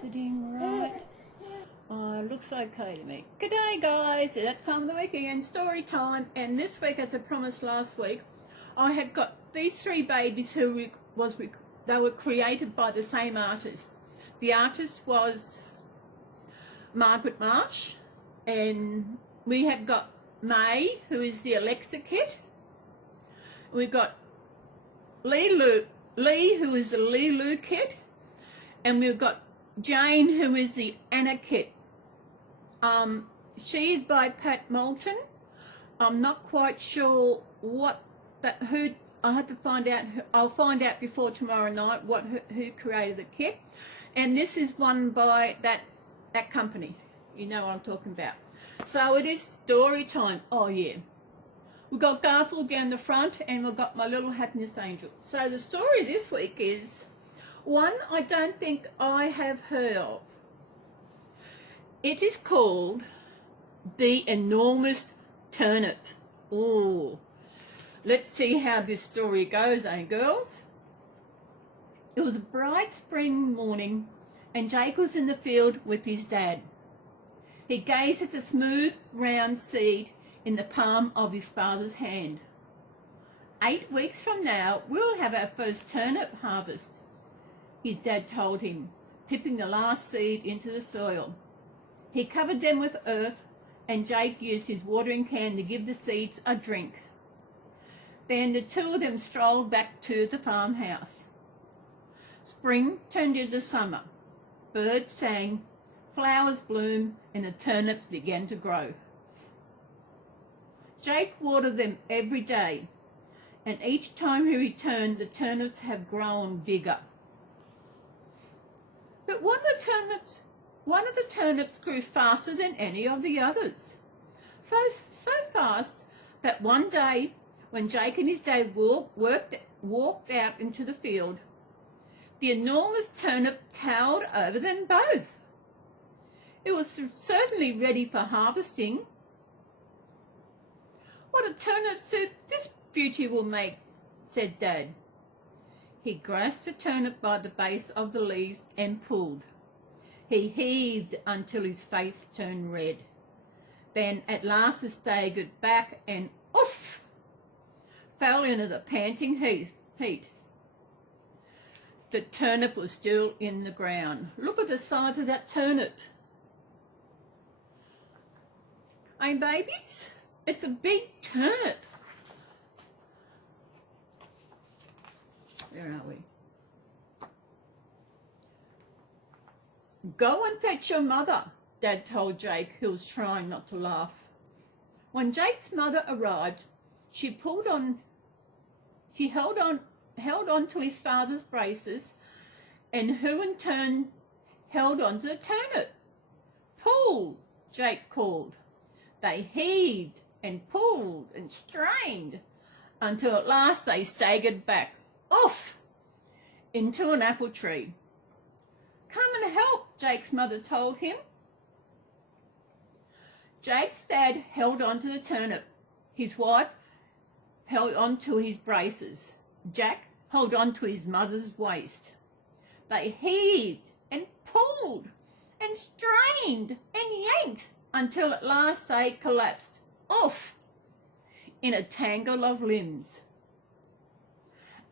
Sitting right. Looks okay to me. Good day, guys. It's that time of the week again, story time. And this week, as I promised last week, I had got these three babies who they were created by the same artist. The artist was Margaret Marsh, and we have got May, who is the Alexa kit. We've got Lee, who is the Lulu kit, and we've got Jane, who is the Anna kit. She is by Pat Moulton. I'm not quite sure who. I have to find out. I'll find out before tomorrow night who created the kit. And this is one by that company. You know what I'm talking about. So it is story time. Oh yeah. We've got Garfield down the front, and we've got my little happiness angel. So the story this week is one I don't think I have heard of. It is called The Enormous Turnip. Ooh. Let's see how this story goes, eh, girls? It was a bright spring morning, and Jake was in the field with his dad. He gazed at the smooth, round seed in the palm of his father's hand. 8 weeks from now, we'll have our first turnip harvest, his dad told him, tipping the last seed into the soil. He covered them with earth, and Jake used his watering can to give the seeds a drink. Then the two of them strolled back to the farmhouse. Spring turned into summer. Birds sang, flowers bloomed, and the turnips began to grow. Jake watered them every day, and each time he returned, the turnips have grown bigger. But one of the turnips grew faster than any of the others. So fast that one day, when Jake and his dad walked out into the field, the enormous turnip towered over them both. It was certainly ready for harvesting. "What a turnip soup this beauty will make," said Dad. He grasped the turnip by the base of the leaves and pulled. He heaved until his face turned red. Then at last he staggered back and oof! Fell into the panting heat. The turnip was still in the ground. Look at the size of that turnip. Hey, babies? It's a big turnip. Where are we? "Go and fetch your mother," Dad told Jake, who was trying not to laugh. When Jake's mother arrived, she held on to his father's braces, and who in turn held on to the turnip. "Pull," Jake called. They heaved and pulled and strained until at last they staggered back, oof, into an apple tree. "Come and help," Jake's mother told him. Jake's dad held on to the turnip. His wife held on to his braces. Jack held on to his mother's waist. They heaved and pulled and strained and yanked until at last they collapsed, oof, in a tangle of limbs.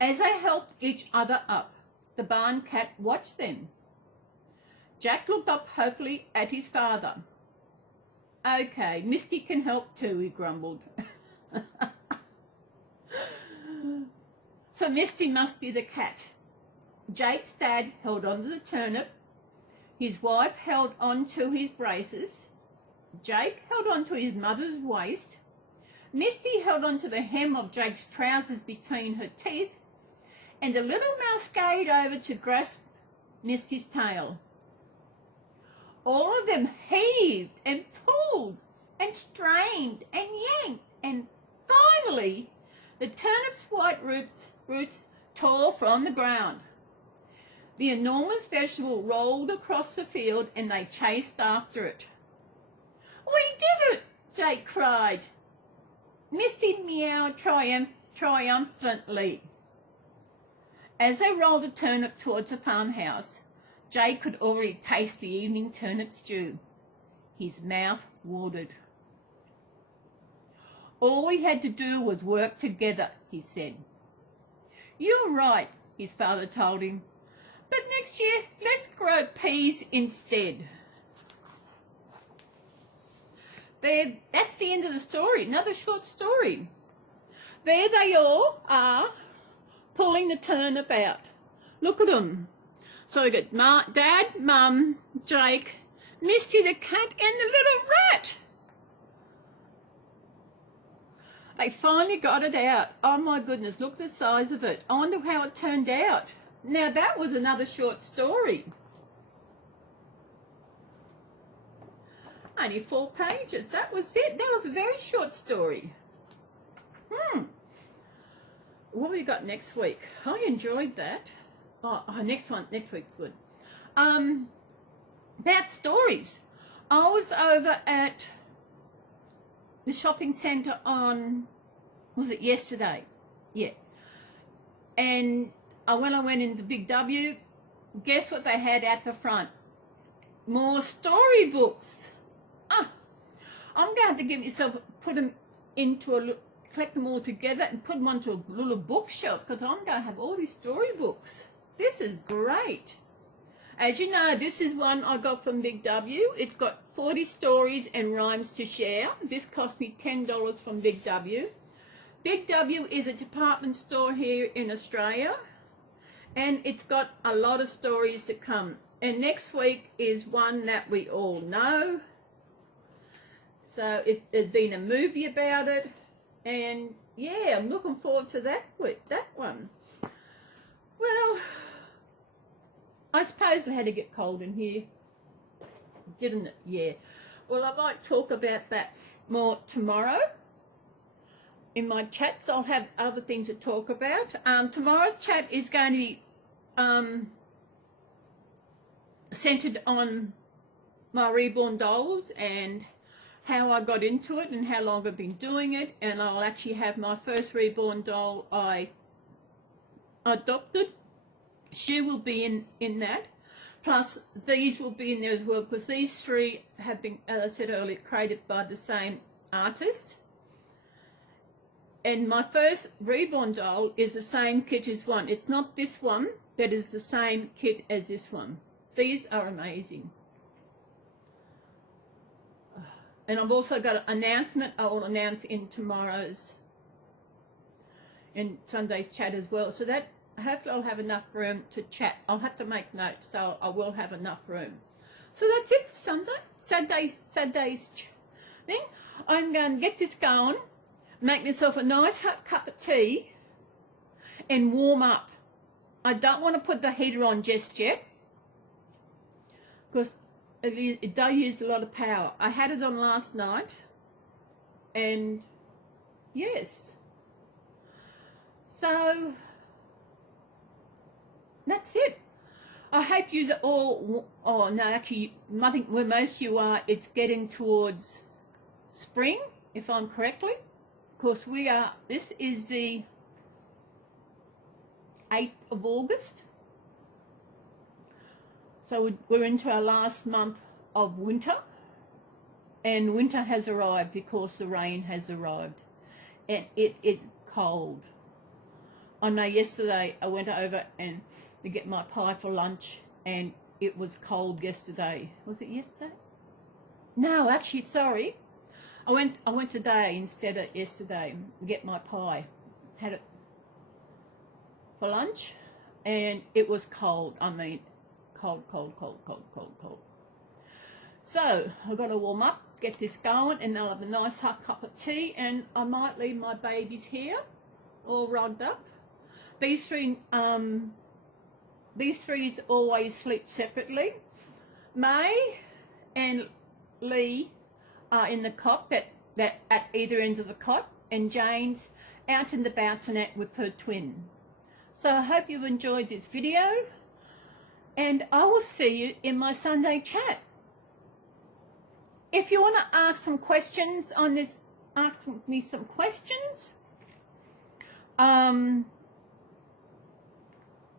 As they helped each other up, the barn cat watched them. Jack looked up hopefully at his father. "Okay, Misty can help too," he grumbled. "So Misty must be the cat." Jake's dad held on to the turnip. His wife held on to his braces. Jake held on to his mother's waist. Misty held on to the hem of Jake's trousers between her teeth, and the little mouse scurried over to grasp Misty's tail. All of them heaved and pulled and strained and yanked, and finally the turnip's white roots tore from the ground. The enormous vegetable rolled across the field, and they chased after it. "We did it!" Jake cried. Misty meowed triumphantly. As they rolled a turnip towards the farmhouse, Jake could already taste the evening turnip stew. His mouth watered. All we had to do was work together, he said. You're right, his father told him. But next year, let's grow peas instead. There, that's the end of the story. Another short story. There they all are, pulling the turnip out. Look at them. So we got Dad, Mum, Jake, Misty the cat, and the little rat. They finally got it out. Oh my goodness, look at the size of it. I wonder how it turned out. Now that was another short story. Only 4 pages. That was it. That was a very short story. What have we got next week? I enjoyed that. Oh, next week, good. About stories. I was over at the shopping centre on, was it yesterday? Yeah. And when I went into Big W, guess what they had at the front? More storybooks. I'm going to have to give myself, collect them all together and put them onto a little bookshelf because I'm going to have all these storybooks. This is great. As you know, this is one I got from Big W. It's got 40 stories and rhymes to share. This cost me $10 from Big W. Big W is a department store here in Australia, and it's got a lot of stories to come. And next week is one that we all know. So there's been a movie about it, and yeah, I'm looking forward to that one. Well, I suppose it had to get cold in here, didn't it? Yeah. Well, I might talk about that more tomorrow in my chats. I'll have other things to talk about. Tomorrow's chat is going to be centered on my Reborn dolls and how I got into it and how long I've been doing it. And I'll actually have my first Reborn doll I adopted. She will be in that. Plus, these will be in there as well, because these 3 have been, as I said earlier, created by the same artist. And my first Reborn doll is the same kit as one. It's not this one, but it's the same kit as this one. These are amazing. And I've also got an announcement I will announce in Sunday's chat as well. So that, hopefully I'll have enough room to chat. I'll have to make notes, so I will have enough room. So that's it for Sunday's thing. I'm going to get this going, make myself a nice hot cup of tea, and warm up. I don't want to put the heater on just yet, because it does use a lot of power. I had it on last night, and yes. So that's it. I hope you all, oh no, actually, I think where most of you are, it's getting towards spring, if I'm correctly. Of course, we are, this is the 8th of August. So we're into our last month of winter, and winter has arrived because the rain has arrived, and it is cold. I know yesterday I went over and to get my pie for lunch, and it was cold yesterday. Was it yesterday? No, actually, sorry. I went today instead of yesterday to get my pie. Had it for lunch, and it was cold. I mean, cold. So I've got to warm up, get this going, and I'll have a nice hot cup of tea, and I might leave my babies here, all rugged up. These three always sleep separately. May and Lee are in the cot that at either end of the cot, and Jane's out in the bouncing with her twin. So I hope you've enjoyed this video, and I will see you in my Sunday chat. If you want to ask some questions on this, ask me some questions.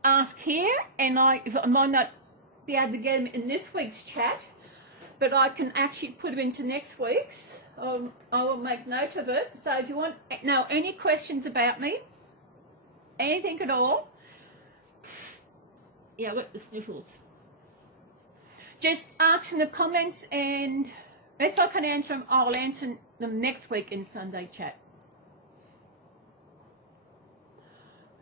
ask here, and I might not be able to get them in this week's chat, but I can actually put them into next week's. I will make note of it. So if you want know any questions about me, anything at all, yeah, look, the sniffles. Just ask in the comments, and if I can answer them, I'll answer them next week in Sunday chat.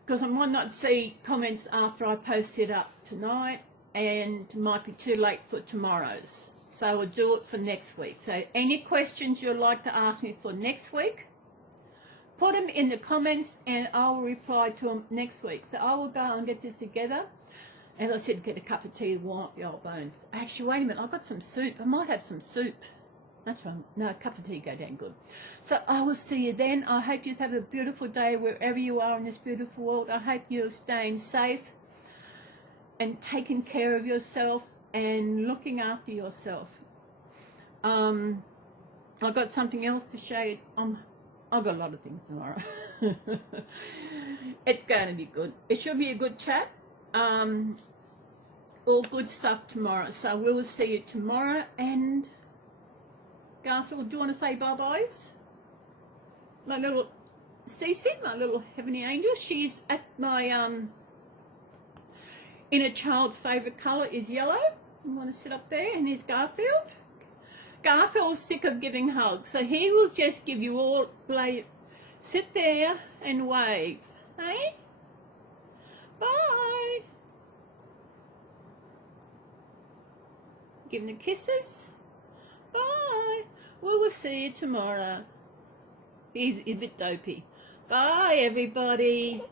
Because I might not see comments after I post it up tonight, and it might be too late for tomorrow's. So we'll do it for next week. So any questions you'd like to ask me for next week, put them in the comments and I'll reply to them next week. So I will go and get this together. As I said, get a cup of tea to warm up the old bones. Actually, wait a minute, I've got some soup. I might have some soup. That's right. No, a cup of tea go down good. So I will see you then. I hope you have a beautiful day wherever you are in this beautiful world. I hope you're staying safe and taking care of yourself and looking after yourself. I've got something else to show you. I've got a lot of things tomorrow. It's going to be good. It should be a good chat. All good stuff tomorrow. So we will see you tomorrow. And Garfield, do you want to say bye-byes? My little Cece, my little heavenly angel, she's at my inner child's favourite colour is yellow. You want to sit up there, and here's Garfield. Garfield's sick of giving hugs, so he will just give you all, sit there and wave. Hey? Bye. Give him the kisses. Bye. We will see you tomorrow. He's a bit dopey. Bye, everybody.